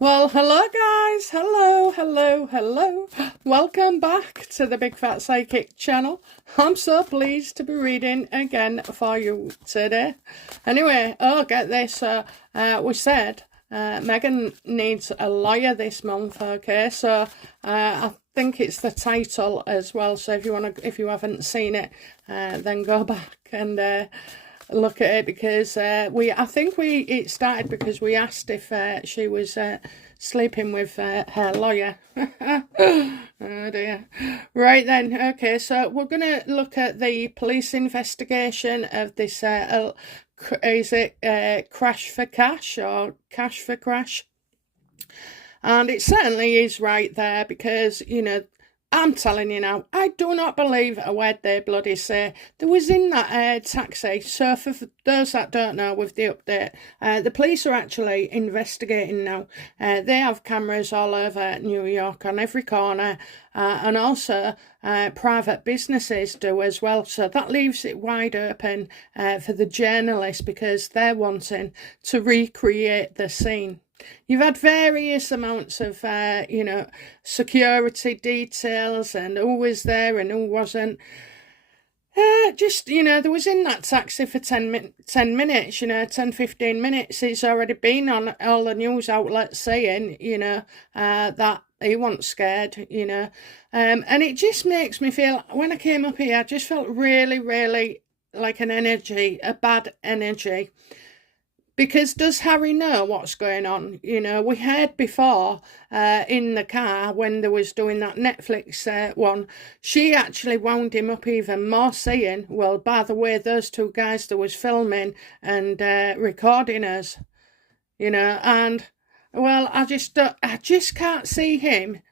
Well, hello guys. Hello. Welcome back to the Big Fat Psychic channel. I'm so pleased to be reading again for you today. Anyway, get this. We said Meghan needs a lawyer this month. Okay, so I think it's the title as well. So if you haven't seen it, then go back and look at it, because I think it started because we asked if she was sleeping with her lawyer. Oh dear. Right then, okay, so we're gonna look at the police investigation of this is it crash for cash or cash for crash? And it certainly is right there, because I'm telling you now, I do not believe a word they bloody say. There was in that taxi. So for those that don't know, with the update, the police are actually investigating now. They have cameras all over New York on every corner, and also private businesses do as well. So that leaves it wide open for the journalists, because they're wanting to recreate the scene. You've had various amounts of, security details and who was there and who wasn't. There was in that taxi for 10 minutes, 10, 15 minutes. It's already been on all the news outlets saying, that he wasn't scared, and it just makes me feel, when I came up here, I just felt really, really like a bad energy. Because does Harry know what's going on? We heard before in the car when they was doing that Netflix one, she actually wound him up even more, saying, well, by the way, those two guys that was filming and recording us, and, well, I just can't see him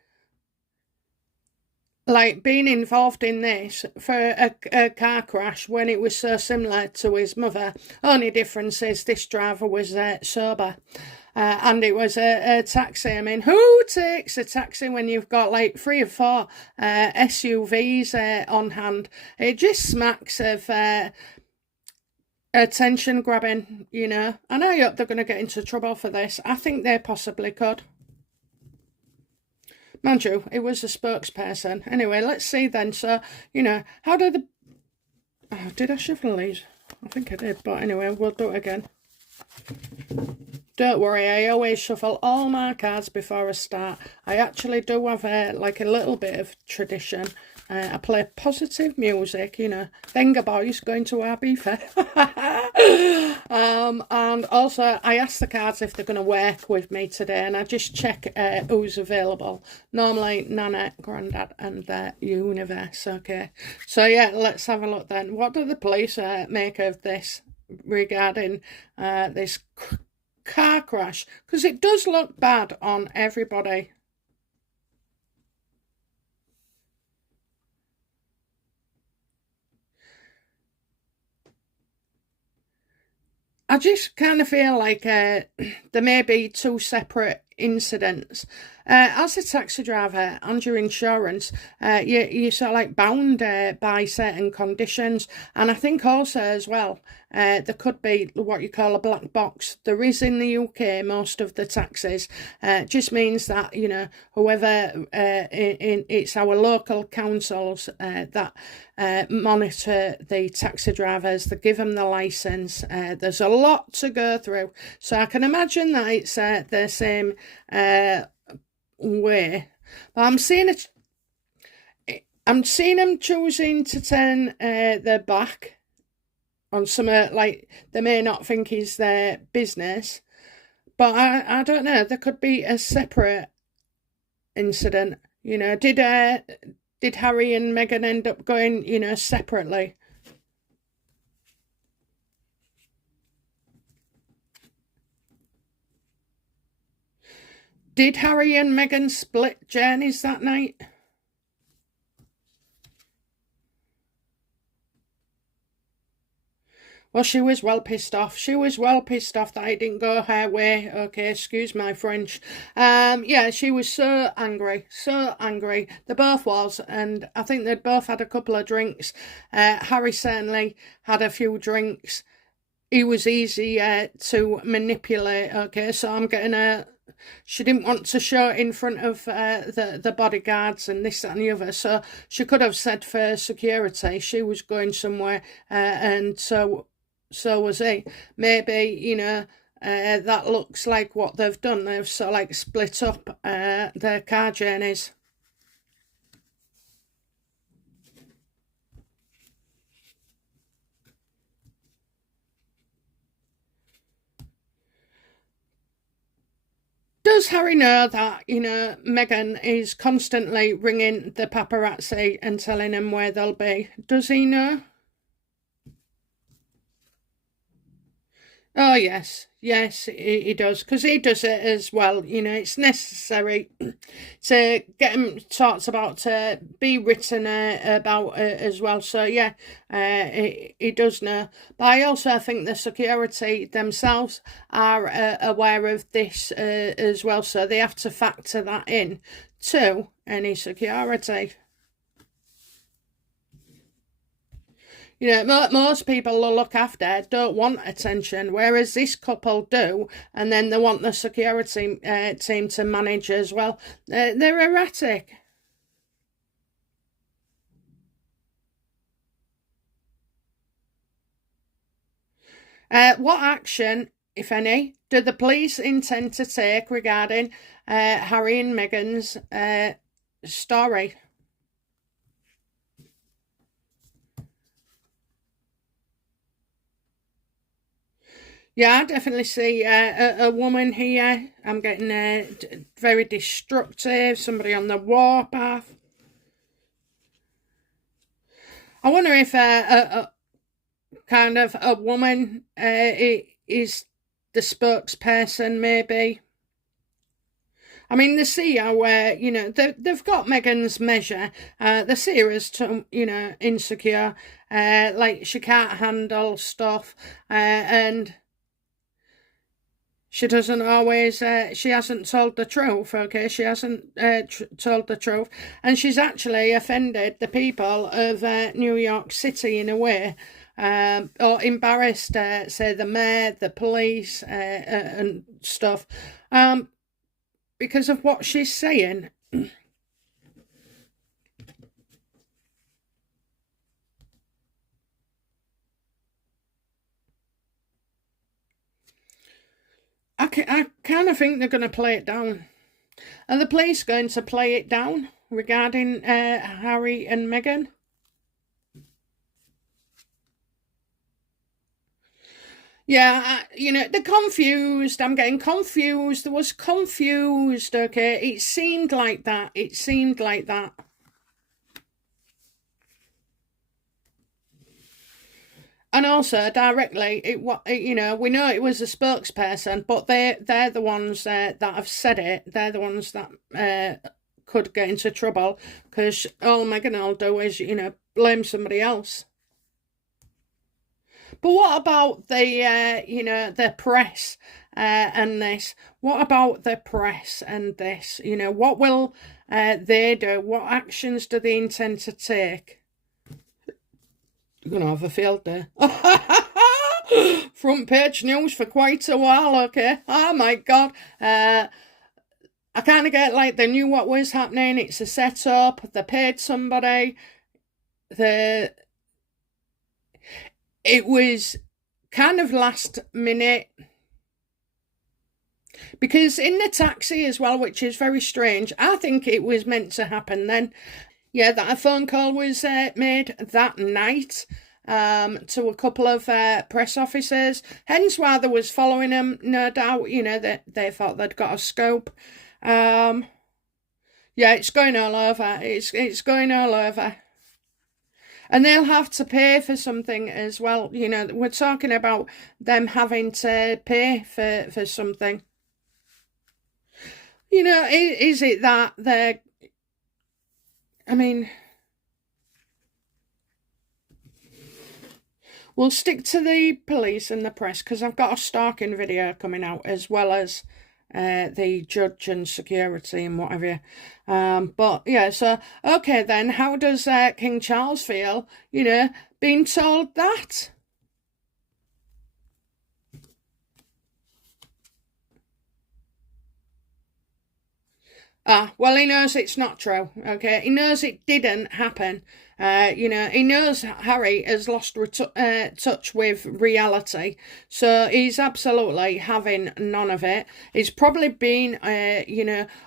like being involved in this for a car crash when it was so similar to his mother. Only difference is this driver was sober, and it was a taxi. I mean, who takes a taxi when you've got like 3 or 4 SUVs on hand? It just smacks of attention grabbing, and I hope they're going to get into trouble for this. I think they possibly could. Mind you, it was a spokesperson. Anyway, let's see then. So, how did the... Oh, did I shuffle these? I think I did, but anyway, we'll do it again. Don't worry, I always shuffle all my cards before I start. I actually do have a little bit of tradition. I play positive music, Venga boys, going to Ibiza. And also I ask the cards if they're going to work with me today, and I just check who's available. Normally Nana, Grandad and the universe. Okay, so yeah, let's have a look then. What do the police make of this regarding this car crash? Because it does look bad on everybody. I just kind of feel like there may be 2 separate incidents. As a taxi driver and your insurance, you're sort of like bound by certain conditions. And I think also as well, there could be what you call a black box. There is in the UK, most of the taxis. Just means that, whoever, it's our local councils that monitor the taxi drivers. They give them the licence. There's a lot to go through. So I can imagine that it's the same way. But I'm seeing them choosing to turn their back on some like they may not think is their business. But I don't know. There could be a separate incident. Did Harry and Meghan end up going, separately? Did Harry and Meghan split journeys that night? Well, she was well pissed off. She was well pissed off that it didn't go her way. Okay, excuse my French. Yeah, she was so angry. They both was, and I think they'd both had a couple of drinks. Harry certainly had a few drinks. He was easy to manipulate. Okay, so I'm getting she didn't want to show it in front of the bodyguards and this, that and the other. So she could have said for security she was going somewhere, and so was he. Maybe, you know, that looks like what they've done. They've sort of like split up their car journeys. Does Harry know that, you know, Meghan is constantly ringing the paparazzi and telling them where they'll be? Does he know? Oh, yes. Yes, he does. Because he does it as well. You know, it's necessary to get him talked about, to be written about as well. So, yeah, he does know. But I also think the security themselves are aware of this as well. So they have to factor that in to any security. You know, most people who look after don't want attention, whereas this couple do, and then they want the security team to manage as well. They're erratic. What action, if any, do the police intend to take regarding Harry and Meghan's story? Yeah, I definitely see a woman here. I'm getting very destructive, somebody on the warpath. I wonder if a kind of a woman is the spokesperson, maybe. I mean, they see how, you know, they've got Meghan's measure. They see her as, you know, insecure, like she can't handle stuff, and she doesn't always, she hasn't told the truth, okay? She hasn't told the truth. And she's actually offended the people of New York City in a way, or embarrassed, say, the mayor, the police, and stuff, because of what she's saying. I kind of think they're going to play it down. Are the police going to play it down regarding Harry and Meghan? Yeah, you know, they're confused. I'm getting confused. There was confused, okay? It seemed like that. It seemed like that. And also directly, you know, we know it was a spokesperson, but they're the ones that have said it. They're the ones that could get into trouble, because all Meghan will do is, you know, blame somebody else. But what about the you know, the press and this? What about the press and this? You know, what will they do? What actions do they intend to take? You're gonna have a field day. Front page news for quite a while, okay? Oh my god. I kind of get like they knew what was happening. It's a setup. They paid somebody. It was kind of last minute. Because in the taxi as well, which is very strange, I think it was meant to happen then. Yeah, that a phone call was made that night to a couple of press officers. Hence why they was following them, no doubt. You know, that they thought they'd got a scope. Yeah, it's going all over. It's going all over. And they'll have to pay for something as well. You know, we're talking about them having to pay for something. You know, is it that they're... I mean, we'll stick to the police and the press, because I've got a stalking video coming out, as well as the judge and security and whatever. But yeah, so okay then, how does King Charles feel, you know, being told that? Ah, well, he knows it's not true, okay? He knows it didn't happen. He knows Harry has lost touch with reality, so he's absolutely having none of it. He's probably been,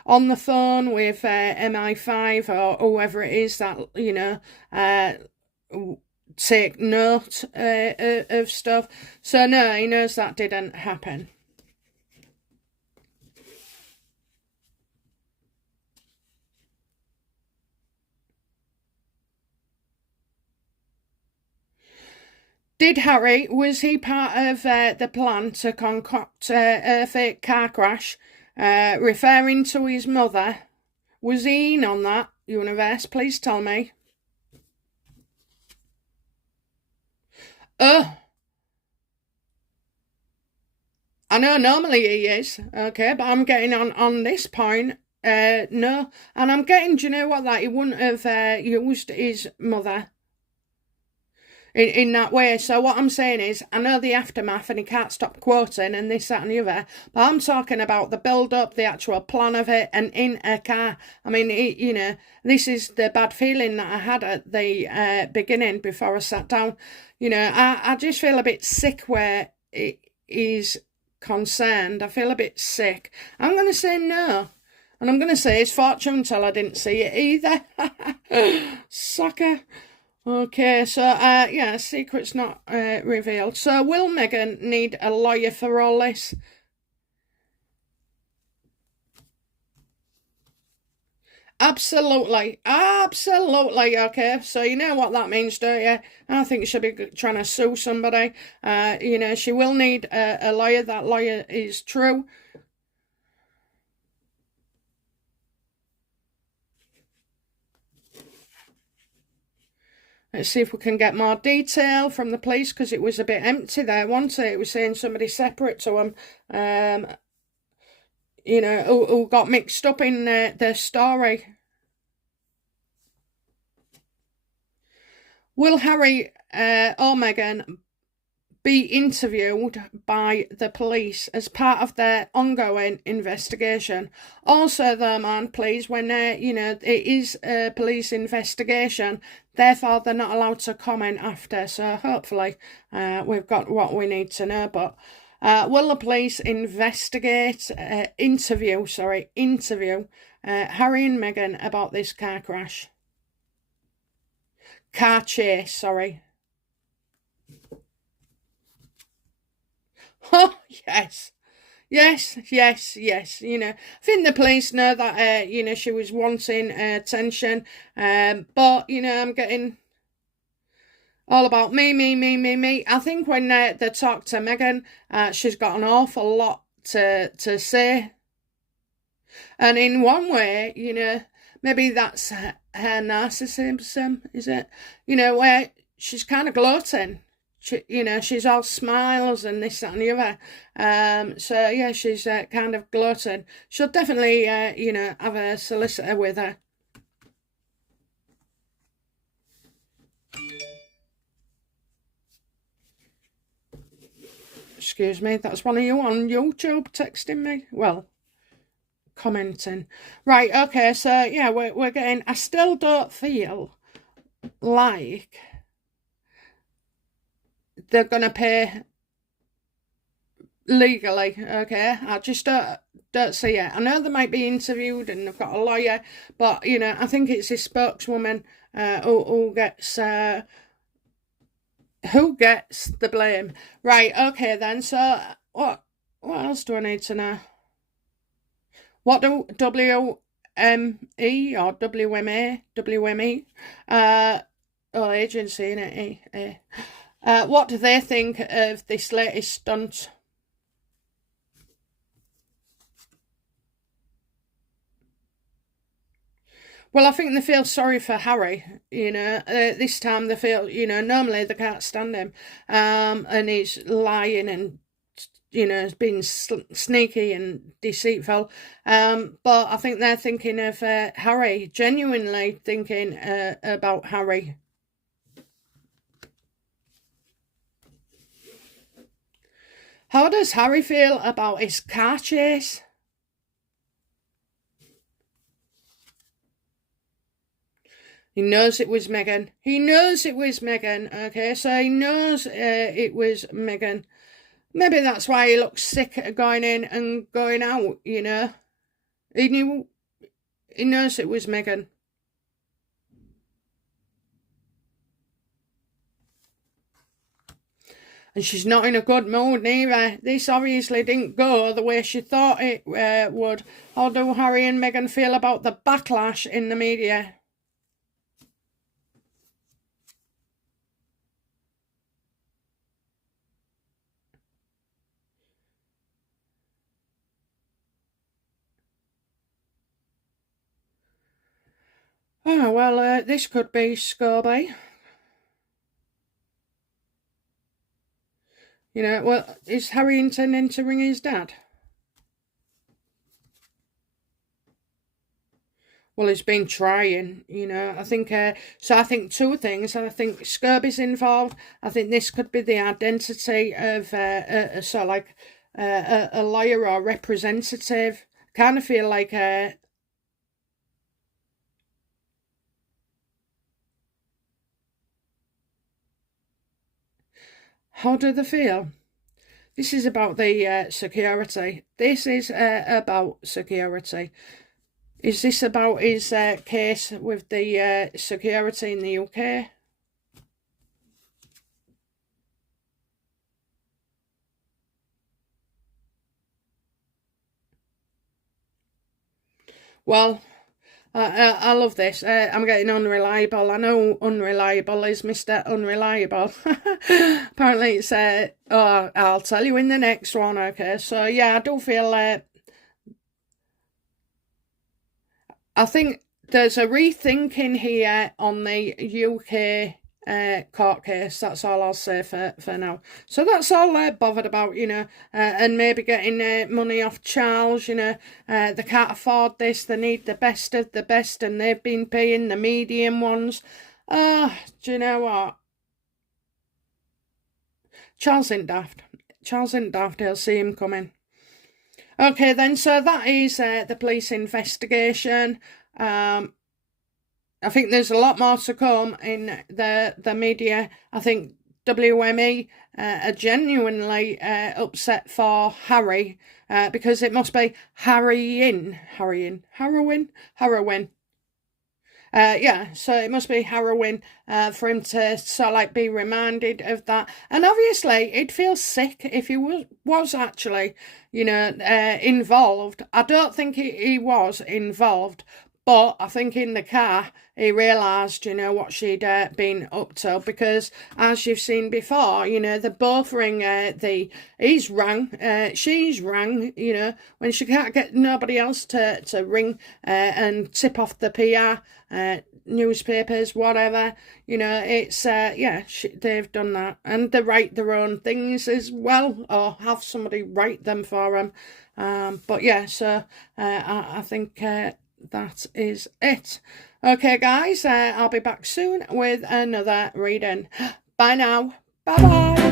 on the phone with MI5 or whoever it is that, take note of stuff. So, no, he knows that didn't happen. Did Harry, was he part of the plan to concoct a fake car crash, referring to his mother? Was he in on that, universe? Please tell me. Oh, I know normally he is, okay, but I'm getting on this point, no. And I'm getting, do you know what, that he wouldn't have used his mother in that way. So what I'm saying is, I know the aftermath and he can't stop quoting and this, that and the other, but I'm talking about the build-up, the actual plan of it, and in a car. I mean, this is the bad feeling that I had at the beginning before I sat down. I just feel a bit sick where it is concerned. I feel a bit sick. I'm going to say no. And I'm going to say it's fortune till I didn't see it either. Sucker. Okay, so, secret's not revealed. So, will Meghan need a lawyer for all this? Absolutely, absolutely, okay. So, you know what that means, don't you? I think she'll be trying to sue somebody. She will need a lawyer. That lawyer is true. Let's see if we can get more detail from the police, because it was a bit empty there, wasn't it? It was saying somebody separate to them, who got mixed up in their story. Will Harry or Meghan be interviewed by the police as part of their ongoing investigation? Also, though, man, please, when it is a police investigation, therefore they're not allowed to comment after. So hopefully, we've got what we need to know. But will the police interview Harry and Meghan about this car chase, sorry. Oh, yes. Yes. I think the police know that, she was wanting attention. But, I'm getting all about me. I think when they talk to Meghan, she's got an awful lot to say. And in one way, maybe that's her narcissism, is it? Where she's kind of gloating. She's all smiles and this, that and the other. So, yeah, she's kind of gloating. She'll definitely, have a solicitor with her. Excuse me, that's one of you on YouTube texting me. Well, commenting. Right, okay, so, yeah, we're getting... I still don't feel like they're going to pay legally, okay? I just don't see it. I know they might be interviewed and they've got a lawyer, but, I think it's his spokeswoman who gets the blame. Right, okay then, so what else do I need to know? What do WME or WME, agency, innit? What do they think of this latest stunt? Well, I think they feel sorry for Harry, this time they feel, normally they can't stand him, and he's lying and, being sneaky and deceitful, but I think they're thinking of Harry, genuinely thinking about Harry. How does Harry feel about his car chase? He knows it was Meghan. He knows it was Meghan, okay? So he knows it was Meghan. Maybe that's why he looks sick at going in and going out, you know? He knows it was Meghan. And she's not in a good mood neither. This obviously didn't go the way she thought it would. How do Harry and Meghan feel about the backlash in the media? Oh, well, this could be Scobie. You know, well, is Harry intending to ring his dad? Well, he's been trying, you know. I think, so I think two things. I think Scobie's involved. I think this could be the identity of, so like, a lawyer or representative. Kind of feel like, how do they feel? This is about the security. This is about security. Is this about his case with the security in the UK? Well, I love this. I'm getting unreliable. I know unreliable is Mr. Unreliable. Apparently it's, oh, I'll tell you in the next one, okay? So, yeah, I do feel, I think there's a rethinking here on the UK court case. That's all I'll say for now. So that's all they're bothered about, you know, and maybe getting money off Charles, you know. They can't afford this. They need the best of the best, and they've been paying the medium ones. Do you know what? Charles ain't daft. Charles ain't daft. He'll see him coming. Okay, then, so that is the police investigation. I think there's a lot more to come in the media. I think WME are genuinely upset for Harry because it must be harrowing. Yeah, so it must be harrowing for him to sort of like be reminded of that. And obviously, he'd feel sick if he was actually, you know, involved. I don't think he was involved, but I think in the car, he realised, you know, what she'd been up to. Because, as you've seen before, you know, they both ring he's rang, she's rang, you know, when she can't get nobody else to ring and tip off the PR, newspapers, whatever, you know, it's, yeah, they've done that. And they write their own things as well, or have somebody write them for them. But yeah, so I think that is it. Okay, guys, I'll be back soon with another reading. Bye now. Bye-bye.